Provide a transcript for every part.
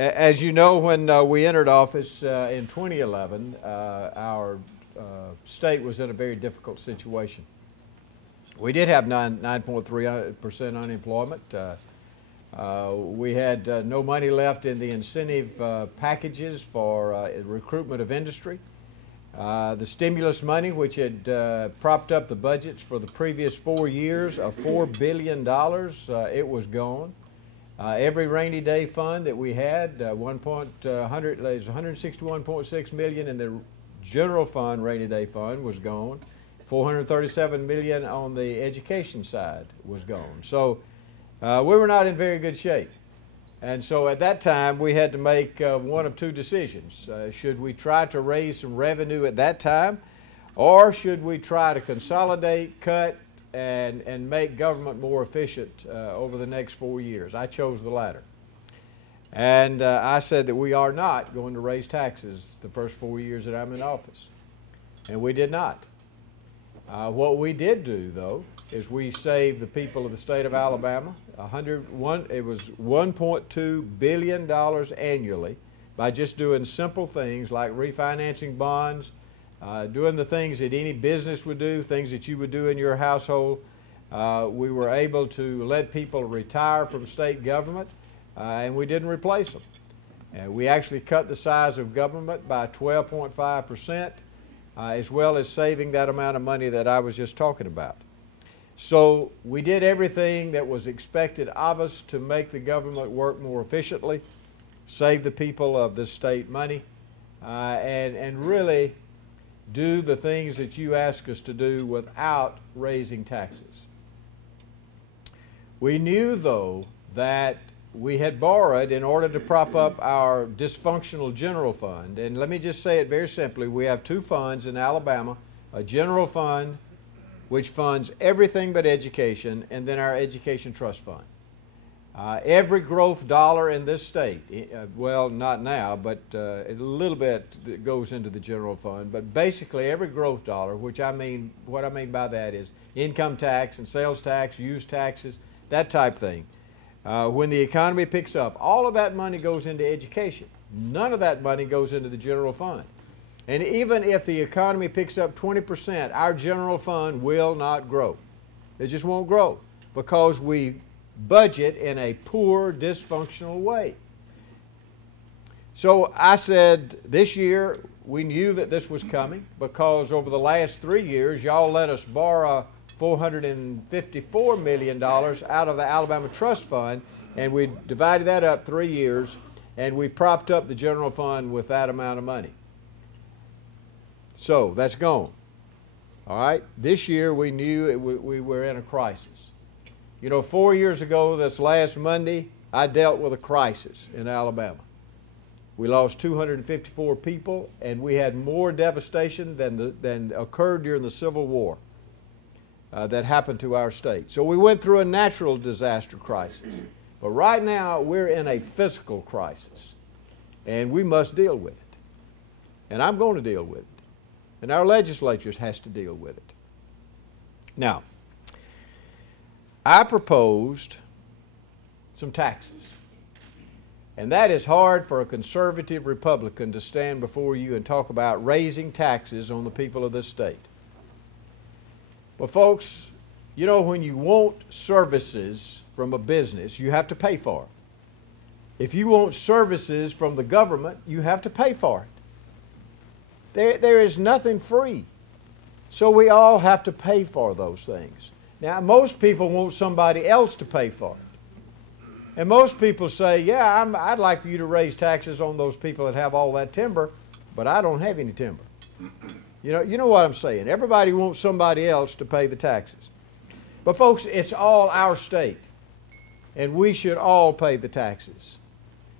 As you know, when we entered office in 2011, our state was in a very difficult situation. We did have 9.3% unemployment. We had no money left in the incentive packages for recruitment of industry. The stimulus money, which had propped up the budgets for the previous 4 years of $4 billion, it was gone. Every rainy day fund that we had, there's $161.6 million in the general fund, rainy day fund, was gone. $437 million on the education side was gone. So we were not in very good shape. And so at that time, we had to make one of two decisions. Should we try to raise some revenue at that time, or should we try to consolidate, cut, and make government more efficient over the next 4 years? I chose the latter. And I said that we are not going to raise taxes the first 4 years that I'm in office. And we did not. What we did do, though, is we saved the people of the state of Alabama it was $1.2 billion annually by just doing simple things like refinancing bonds, doing the things that any business would do, things that you would do in your household. We were able to let people retire from state government, and we didn't replace them. We actually cut the size of government by 12.5%, as well as saving that amount of money that I was just talking about. So we did everything that was expected of us to make the government work more efficiently, save the people of this state money, and really do the things that you ask us to do without raising taxes. We knew, though, that we had borrowed in order to prop up our dysfunctional general fund. And let me just say it very simply. We have two funds in Alabama, a general fund which funds everything but education, and then our education trust fund. Every growth dollar in this state, well, not now, but a little bit goes into the general fund, but basically every growth dollar, which I mean, what I mean by that is income tax and sales tax, use taxes, that type thing. When the economy picks up, all of that money goes into education. None of that money goes into the general fund. And even if the economy picks up 20%, our general fund will not grow. It just won't grow because we budget in a poor, dysfunctional way. So I said this year we knew that this was coming because over the last 3 years, y'all let us borrow $454 million out of the Alabama Trust Fund, and we divided that up 3 years, and we propped up the general fund with that amount of money. So that's gone. All right? This year we knew we were in a crisis. You know, 4 years ago, this last Monday, I dealt with a crisis in Alabama. We lost 254 people, and we had more devastation than occurred during the Civil War that happened to our state. So we went through a natural disaster crisis. But right now, we're in a physical crisis, and we must deal with it. And I'm going to deal with it. And our legislature has to deal with it. Now, I proposed some taxes. And that is hard for a conservative Republican to stand before you and talk about raising taxes on the people of this state. But folks, you know, when you want services from a business, you have to pay for it. If you want services from the government, you have to pay for it. There is nothing free. So we all have to pay for those things. Now, most people want somebody else to pay for it. And most people say, yeah, I'd like for you to raise taxes on those people that have all that timber, but I don't have any timber. You know what I'm saying. Everybody wants somebody else to pay the taxes. But folks, it's all our state. And we should all pay the taxes.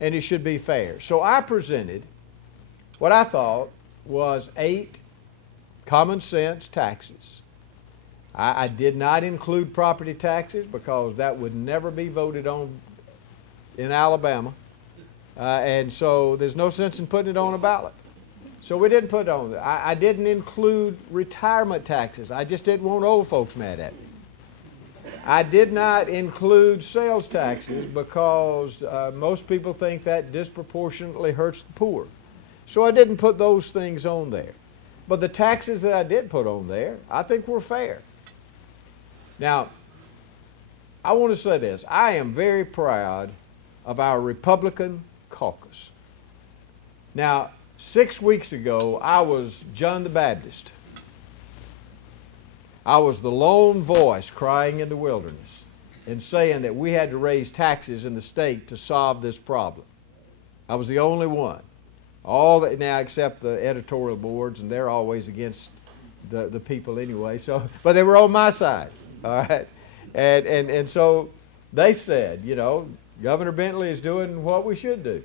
And it should be fair. So I presented what I thought was 8 common sense taxes. I did not include property taxes because that would never be voted on in Alabama. And so there's no sense in putting it on a ballot. So we didn't put it on there. I didn't include retirement taxes. I just didn't want old folks mad at me. I did not include sales taxes because most people think that disproportionately hurts the poor. So I didn't put those things on there. But the taxes that I did put on there, I think were fair. Now, I want to say this. I am very proud of our Republican caucus. Now, 6 weeks ago, I was John the Baptist. I was the lone voice crying in the wilderness and saying that we had to raise taxes in the state to solve this problem. I was the only one. All that now except the editorial boards, and they're always against the people anyway. So, but they were on my side, all right. And so they said, you know, Governor Bentley is doing what we should do.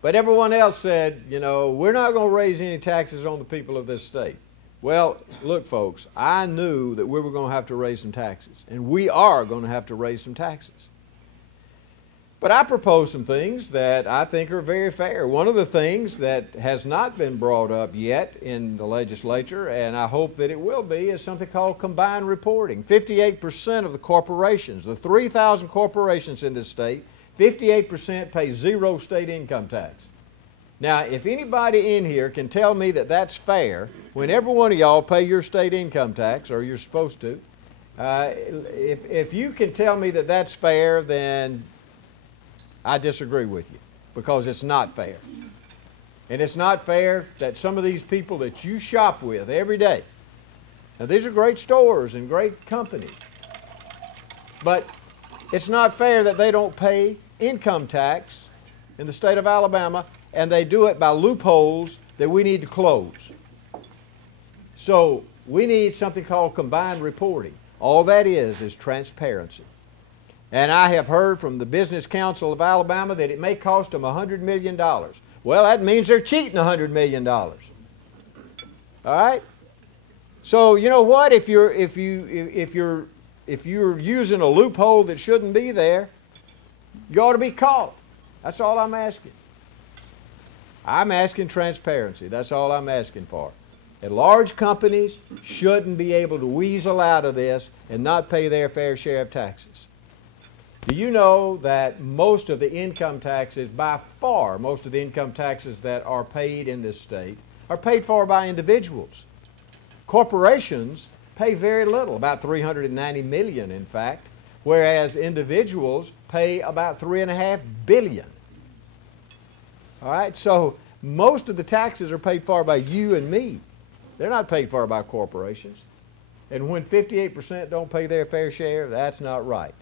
But everyone else said, you know, we're not going to raise any taxes on the people of this state. Well, look, folks, I knew that we were going to have to raise some taxes, and we are going to have to raise some taxes. But I propose some things that I think are very fair. One of the things that has not been brought up yet in the legislature, and I hope that it will be, is something called combined reporting. 58% of the corporations, the 3,000 corporations in this state, 58% pay zero state income tax. Now, if anybody in here can tell me that that's fair, when every one of y'all pay your state income tax, or you're supposed to, if you can tell me that that's fair, then I disagree with you, because it's not fair. And it's not fair that some of these people that you shop with every day, now these are great stores and great companies, but it's not fair that they don't pay income tax in the state of Alabama, and they do it by loopholes that we need to close. So we need something called combined reporting. All that is transparency. And I have heard from the Business Council of Alabama that it may cost them $100 million. Well, that means they're cheating $100 million. All right? So you know what? If you're using a loophole that shouldn't be there, you ought to be caught. That's all I'm asking. I'm asking transparency. That's all I'm asking for. And large companies shouldn't be able to weasel out of this and not pay their fair share of taxes. Do you know that most of the income taxes, by far, most of the income taxes that are paid in this state are paid for by individuals? Corporations pay very little, about $390 million in fact, whereas individuals pay about $3.5 billion. All right, so most of the taxes are paid for by you and me. They're not paid for by corporations. And when 58% don't pay their fair share, that's not right.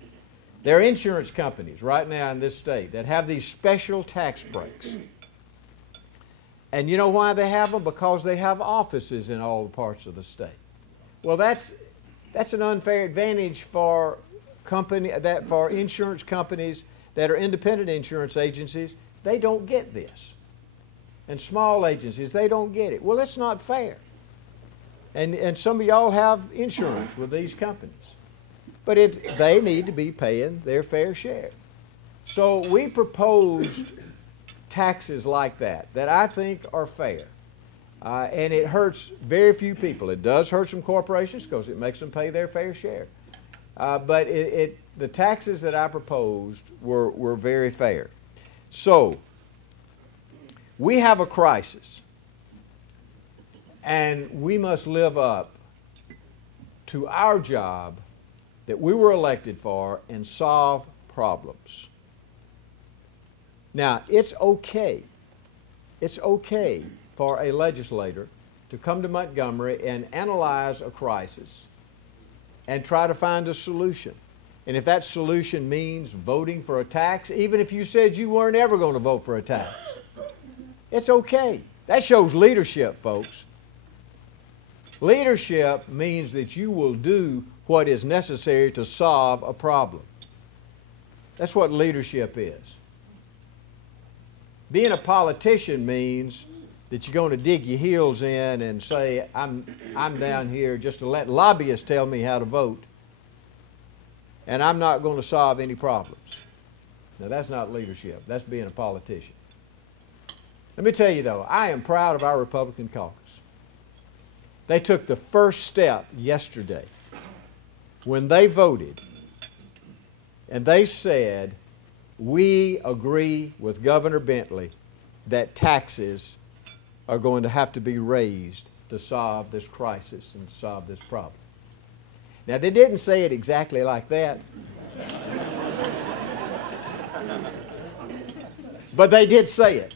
There are insurance companies right now in this state that have these special tax breaks. And you know why they have them? Because they have offices in all the parts of the state. Well, that's an unfair advantage for insurance companies that are independent insurance agencies. They don't get this. And small agencies, they don't get it. Well, it's not fair. And some of y'all have insurance with these companies. But they need to be paying their fair share. So we proposed taxes like that I think are fair. And it hurts very few people. It does hurt some corporations because it makes them pay their fair share. But the taxes that I proposed were very fair. So we have a crisis. And we must live up to our job that we were elected for and solve problems. Now, it's okay for a legislator to come to Montgomery and analyze a crisis and try to find a solution. And if that solution means voting for a tax, even if you said you weren't ever going to vote for a tax, it's okay. That shows leadership, folks. Leadership means that you will do what is necessary to solve a problem. That's what leadership is. Being a politician means that you're going to dig your heels in and say, I'm down here just to let lobbyists tell me how to vote, and I'm not going to solve any problems. Now, that's not leadership. That's being a politician. Let me tell you, though, I am proud of our Republican caucus. They took the first step yesterday when they voted and they said, we agree with Governor Bentley that taxes are going to have to be raised to solve this crisis and solve this problem. Now, they didn't say it exactly like that, but they did say it.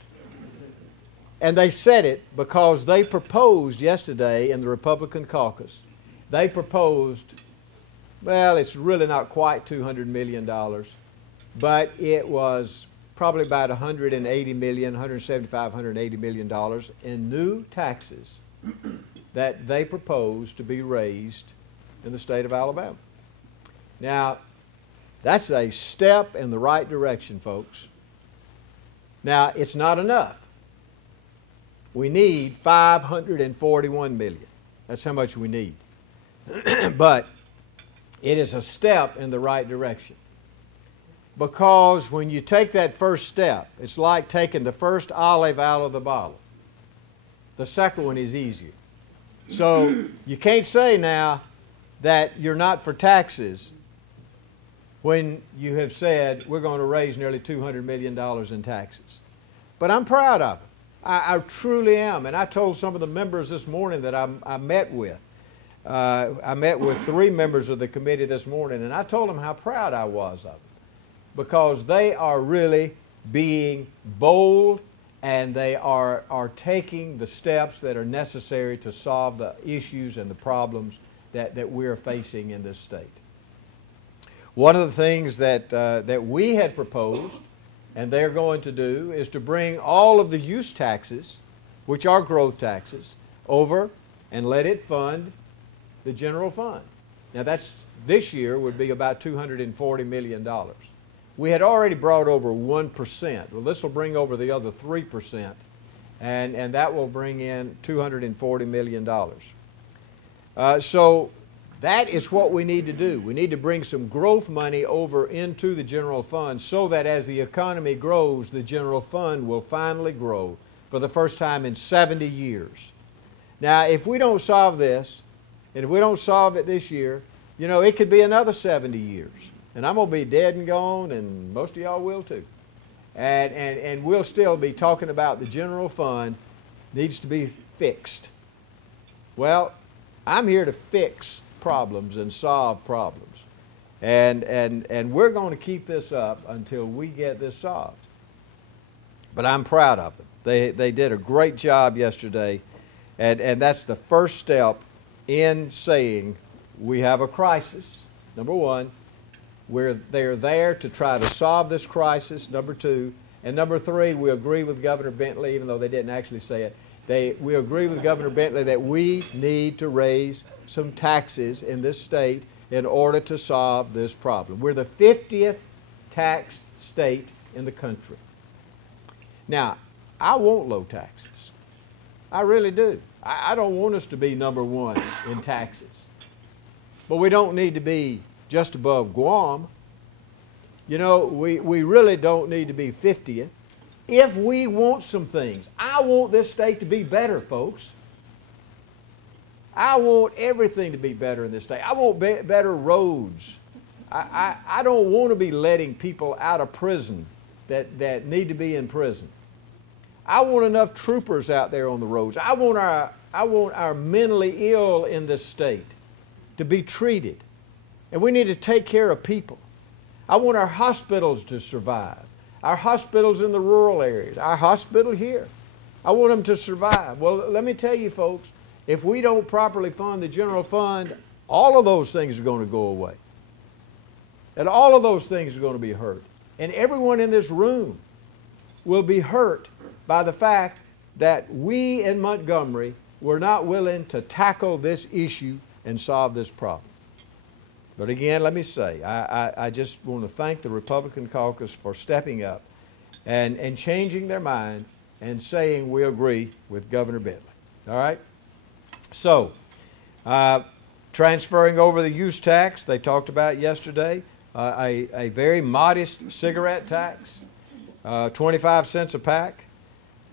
And they said it because they proposed yesterday in the Republican caucus, they proposed, well, it's really not quite $200 million, but it was probably about $180 million, $175, $180 million in new taxes that they proposed to be raised in the state of Alabama. Now, that's a step in the right direction, folks. Now, it's not enough. We need $541 million. That's how much we need. But it is a step in the right direction. Because when you take that first step, it's like taking the first olive out of the bottle. The second one is easier. So you can't say now that you're not for taxes when you have said we're going to raise nearly $200 million in taxes. But I'm proud of it. I truly am. And I told some of the members this morning that I met with. I met with 3 members of the committee this morning, and I told them how proud I was of them because they are really being bold and they are taking the steps that are necessary to solve the issues and the problems that we're facing in this state. One of the things that we had proposed and they're going to do is to bring all of the use taxes, which are growth taxes, over and let it fund the general fund. Now that's, this year would be about $240 million. We had already brought over 1%. Well, this will bring over the other 3%, and that will bring in $240 million. So that is what we need to do. We need to bring some growth money over into the general fund so that as the economy grows, the general fund will finally grow for the first time in 70 years. Now, if we don't solve this, and if we don't solve it this year, you know, it could be another 70 years. And I'm going to be dead and gone, and most of y'all will too. And we'll still be talking about the general fund needs to be fixed. Well, I'm here to fix problems and solve problems. And we're going to keep this up until we get this solved. But I'm proud of them. They did a great job yesterday, and that's the first step in saying we have a crisis. Number one, they're there to try to solve this crisis. Number two, and number three, we agree with Governor Bentley, even though they didn't actually say it. We agree with Governor Bentley that we need to raise some taxes in this state in order to solve this problem. We're the 50th taxed state in the country. Now, I want low taxes. I really do. I don't want us to be number one in taxes. But we don't need to be just above Guam. You know, we really don't need to be 50th. If we want some things, I want this state to be better, folks. I want everything to be better in this state. I want better roads. I don't want to be letting people out of prison that need to be in prison. I want enough troopers out there on the roads. I want our mentally ill in this state to be treated. And we need to take care of people. I want our hospitals to survive. Our hospitals in the rural areas. Our hospital here. I want them to survive. Well, let me tell you, folks, if we don't properly fund the general fund, all of those things are going to go away. And all of those things are going to be hurt. And everyone in this room will be hurt by the fact that we in Montgomery were not willing to tackle this issue and solve this problem. But again, let me say, I just want to thank the Republican caucus for stepping up and changing their mind and saying we agree with Governor Bentley. All right? So, transferring over the use tax, they talked about yesterday, a very modest cigarette tax, 25 cents a pack,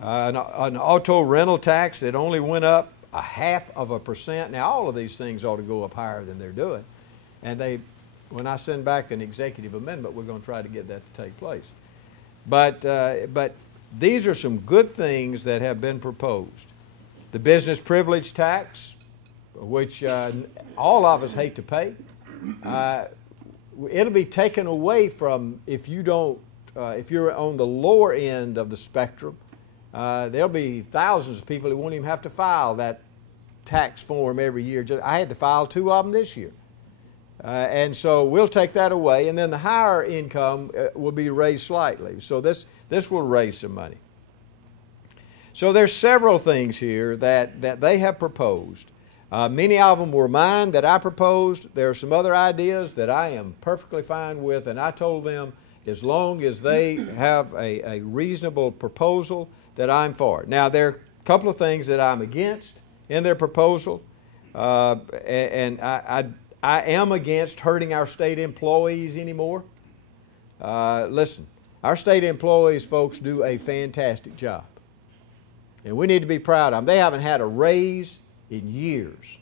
an auto rental tax that only went up 0.5%. Now, all of these things ought to go up higher than they're doing. And when I send back an executive amendment, we're going to try to get that to take place. But these are some good things that have been proposed. The business privilege tax, which all of us hate to pay, it'll be taken away from if you're on the lower end of the spectrum. There'll be thousands of people who won't even have to file that tax form every year. I had to file 2 of them this year. And so we'll take that away, and then the higher income will be raised slightly. So this will raise some money. So there's several things here that they have proposed. Many of them were mine that I proposed. There are some other ideas that I am perfectly fine with, and I told them as long as they have a reasonable proposal that I'm for. Now there are a couple of things that I'm against in their proposal, and I am against hurting our state employees anymore. Listen, our state employees, folks, do a fantastic job. And we need to be proud of them. They haven't had a raise in years,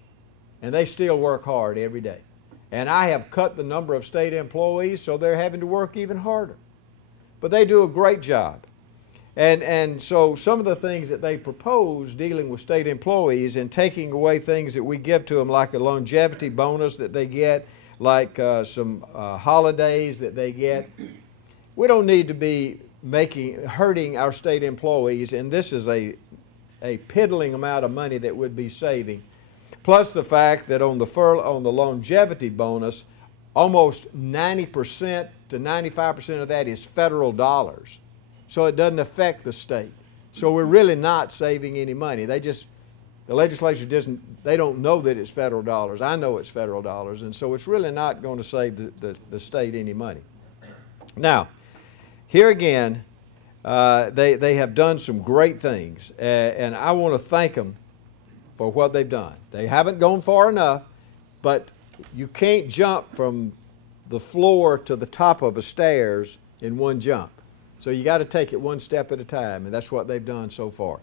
and they still work hard every day. And I have cut the number of state employees, so they're having to work even harder. But they do a great job. And so some of the things that they propose dealing with state employees and taking away things that we give to them, like a longevity bonus that they get, like some holidays that they get. We don't need to be hurting our state employees, and this is a piddling amount of money that would be saving. Plus the fact that on the longevity bonus, almost 90% to 95% of that is federal dollars. So it doesn't affect the state. So we're really not saving any money. The legislature they don't know that it's federal dollars. I know it's federal dollars, and so it's really not going to save the state any money. Now, here again, they have done some great things, and I want to thank them for what they've done. They haven't gone far enough, but you can't jump from the floor to the top of the stairs in one jump. So you got to take it one step at a time, and that's what they've done so far.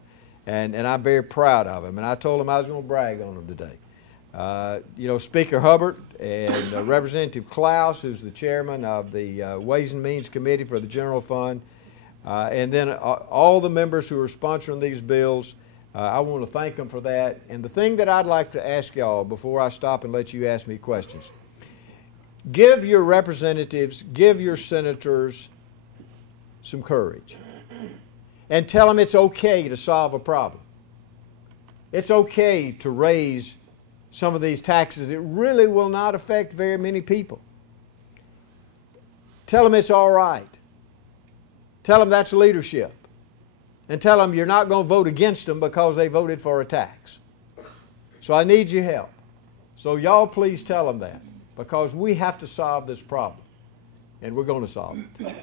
And I'm very proud of them, and I told them I was going to brag on them today. You know, Speaker Hubbard and Representative Klaus, who's the chairman of the Ways and Means Committee for the General Fund, and then all the members who are sponsoring these bills, I want to thank them for that. And the thing that I'd like to ask y'all before I stop and let you ask me questions, give your representatives, give your senators some courage and tell them it's okay to solve a problem. It's okay to raise some of these taxes. It really will not affect very many people. Tell them it's all right. Tell them that's leadership. And tell them you're not going to vote against them because they voted for a tax. So I need your help. So y'all please tell them that, because we have to solve this problem, and we're going to solve it.